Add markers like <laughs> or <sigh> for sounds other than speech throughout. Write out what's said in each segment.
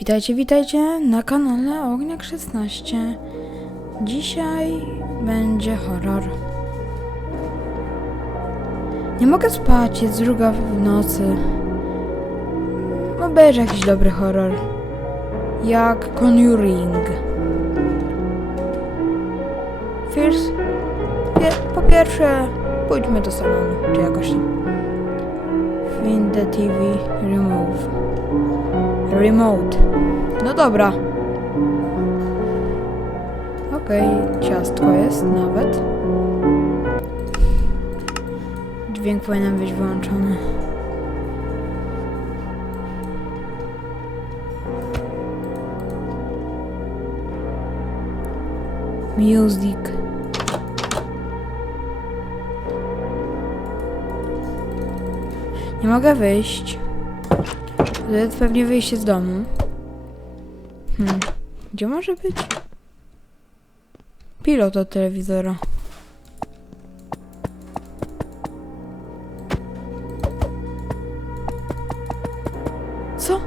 Witajcie, witajcie na kanale Ogniak 16. Dzisiaj będzie horror. Nie mogę spać, jest druga w nocy. Obejrzę jakiś dobry horror. Jak Conjuring. First, po pierwsze, pójdźmy do salonu, czy jakoś tam. Find the TV, remove. Remote. No dobra. Okej, ciastko jest nawet. Dźwięk powinien być wyłączony. Music. Nie mogę wyjść. To jest pewnie wyjście z domu. Hmm. Gdzie może być? Pilot od telewizora. Co?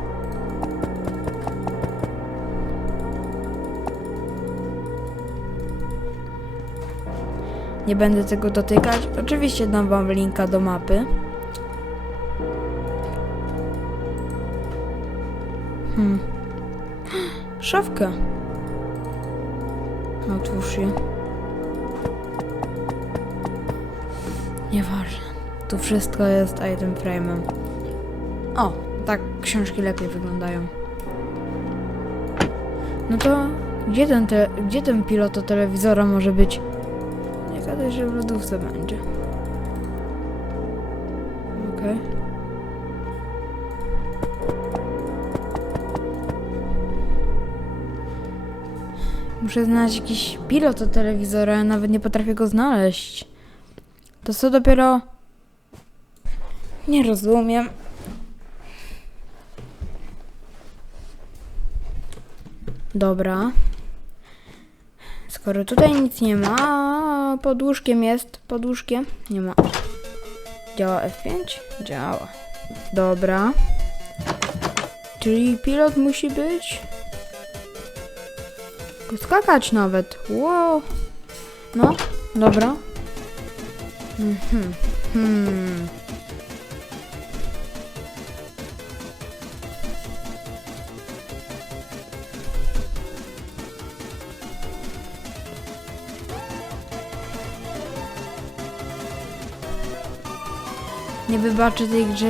Nie będę tego dotykać. Oczywiście dam wam linka do mapy. Szafka. Otwórz je. Nieważne. Tu wszystko jest item frame'em. O, tak książki lepiej wyglądają. No to gdzie ten, te, gdzie ten pilot telewizora może być? Nie gadaj, że w lodówce będzie. Okej. Muszę znaleźć jakiś pilot od telewizora, ja nawet nie potrafię go znaleźć. To co dopiero... Nie rozumiem. Dobra. Skoro tutaj nic nie ma, pod łóżkiem jest, pod łóżkiem nie ma. Działa F5? Działa. Dobra. Czyli pilot musi być? Skakać nawet. Wow. No, dobra. Mhm. Hmm. Nie wybaczę tej grze.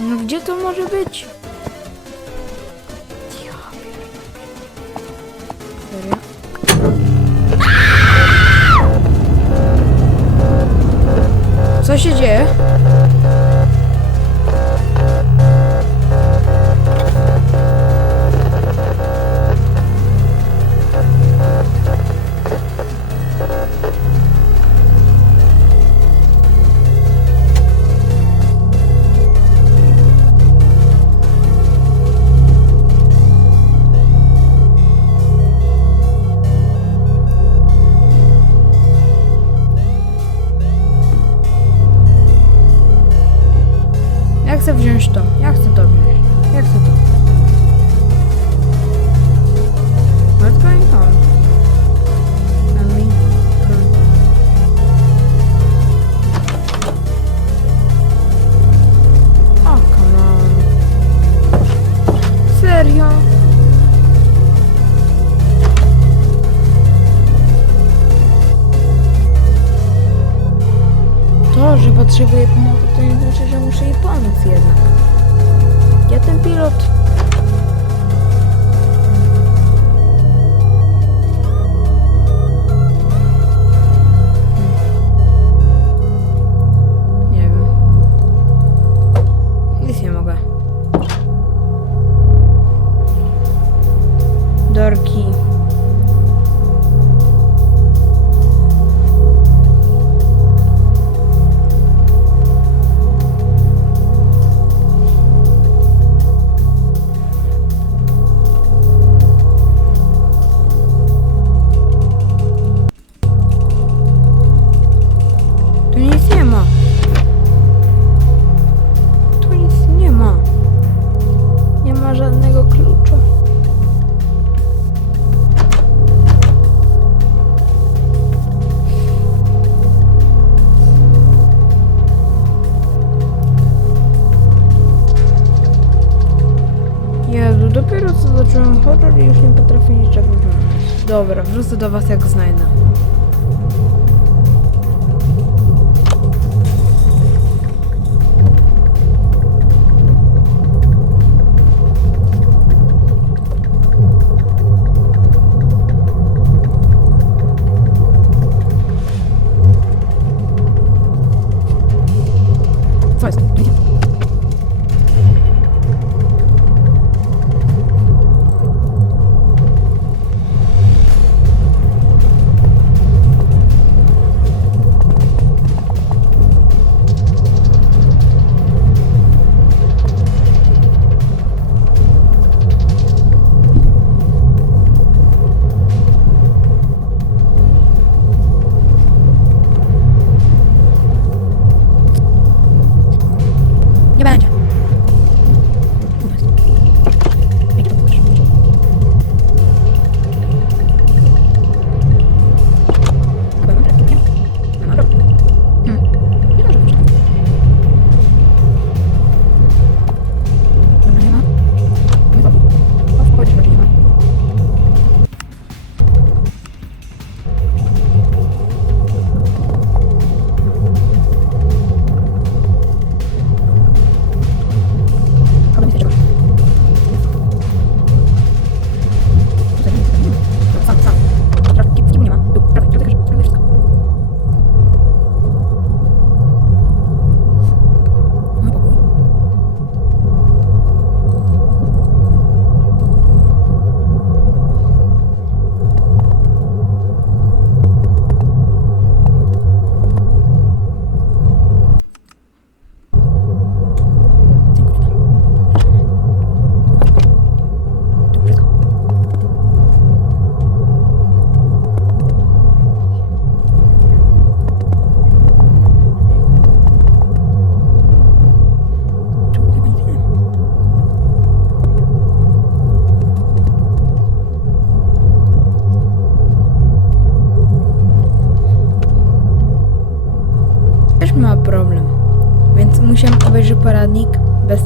No gdzie to może być? Już nie potrafię niczego znaleźć. Dobra, wrócę do was jak znajdę.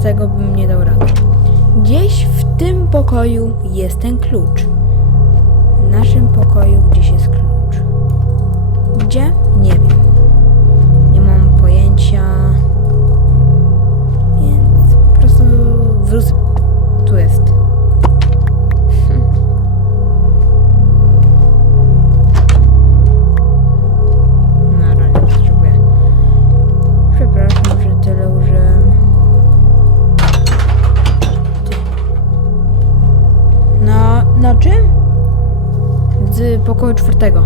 Tego bym nie dał rady. Gdzieś w tym pokoju jest ten klucz. W naszym pokoju gdzieś jest klucz. Gdzie? Nie wiem. Nie mam pojęcia. Więc po prostu wrócę. Tu jest. Czym? Z pokoju czwartego.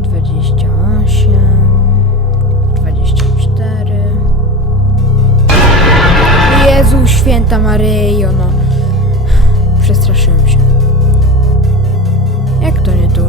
23, 28, 24. Jezu, święta Maryjo, no. Przestraszyłem się. Jak to nie tu?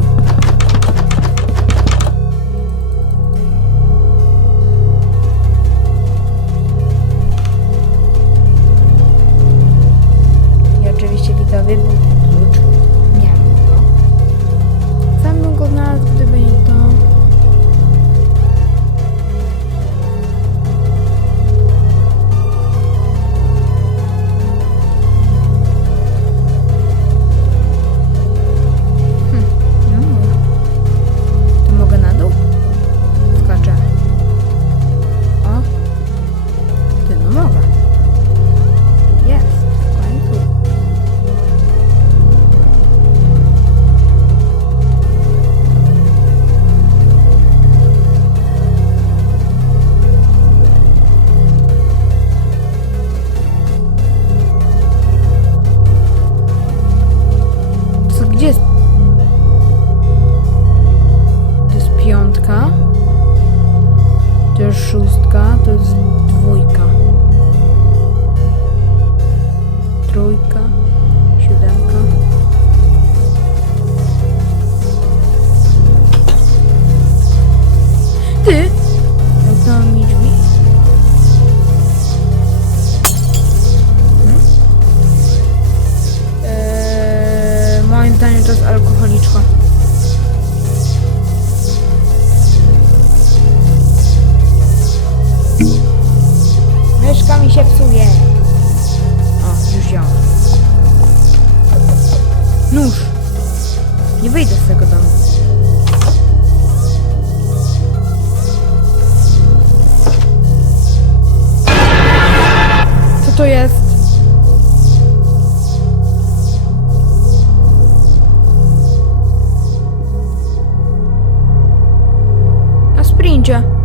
Zdaniem to jest alkoholiczka. Myszka mi się psuje. Na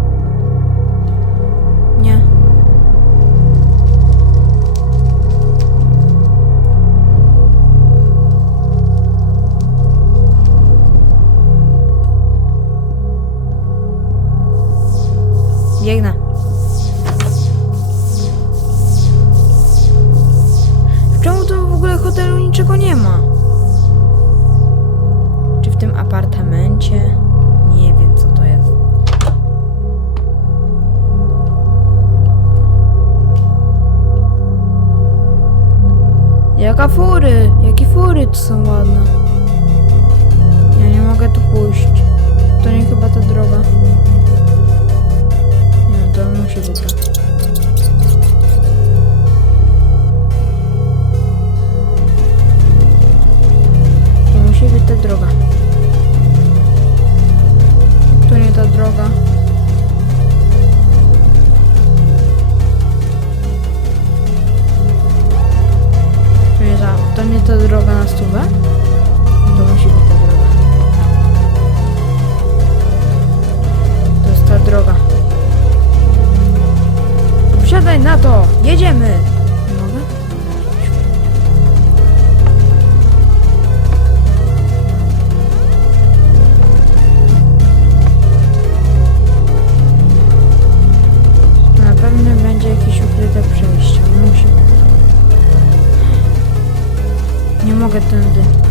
Jaka fury? Jakie fury tu są ładne? Ja nie mogę tu pójść. To nie chyba ta droga. Nie, to musi być to. Nie mogę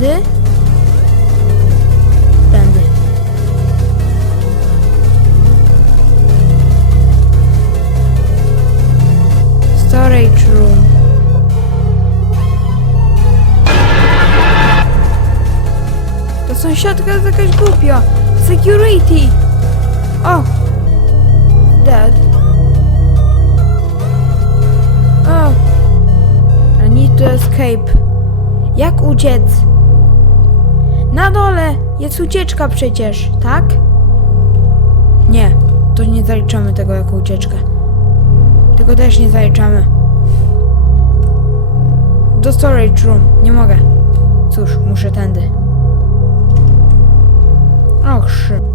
Tędy? Tędy. Storage room. Ta sąsiadka jest jakaś głupia. Security! O! Dead. O! I need to escape. Jak uciec? Na dole jest ucieczka przecież, tak? Nie, to nie zaliczamy tego jako ucieczkę. Tego też nie zaliczamy. Do storage room. Nie mogę. Cóż, muszę tędy. Och, szy.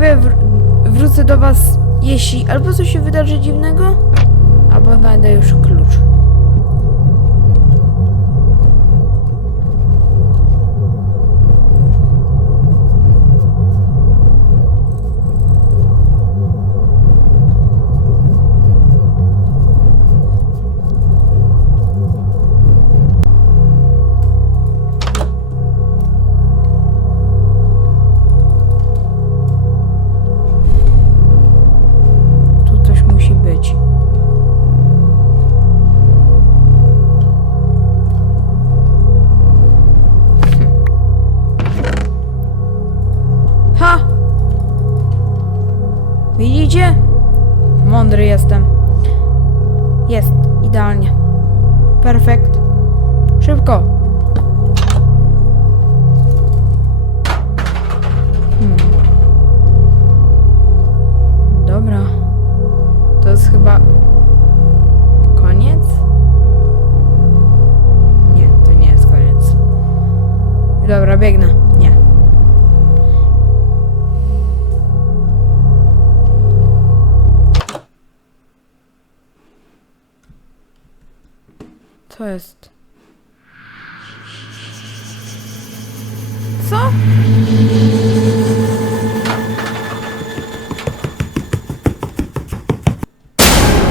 Wr wrócę do was, jeśli albo coś się wydarzy dziwnego, albo znajdę już klucz.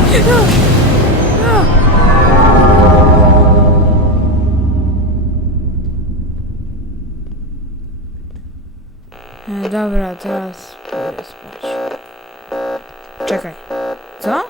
E, Dobra, teraz pójdę spać. Czekaj. Co?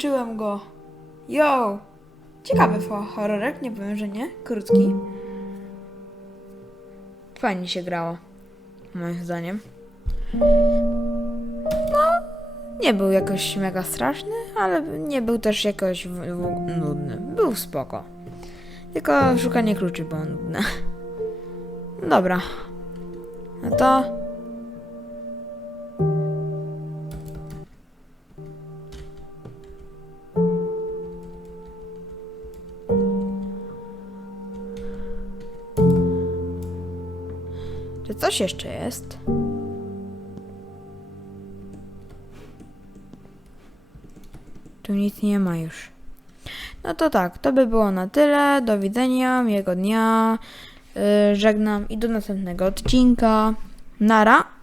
Skończyłem go. Yo! Ciekawy horrorek, nie powiem, że nie. Krótki. Fajnie się grało. Moim zdaniem. No, nie był jakoś mega straszny, ale nie był też jakoś nudny. Był spoko. Tylko szukanie kluczy było nudne. <laughs> Dobra. No to... coś jeszcze jest? Tu nic nie ma już. No to tak, to by było na tyle. Do widzenia, miłego dnia. Yy, żegnam i do następnego odcinka. Nara.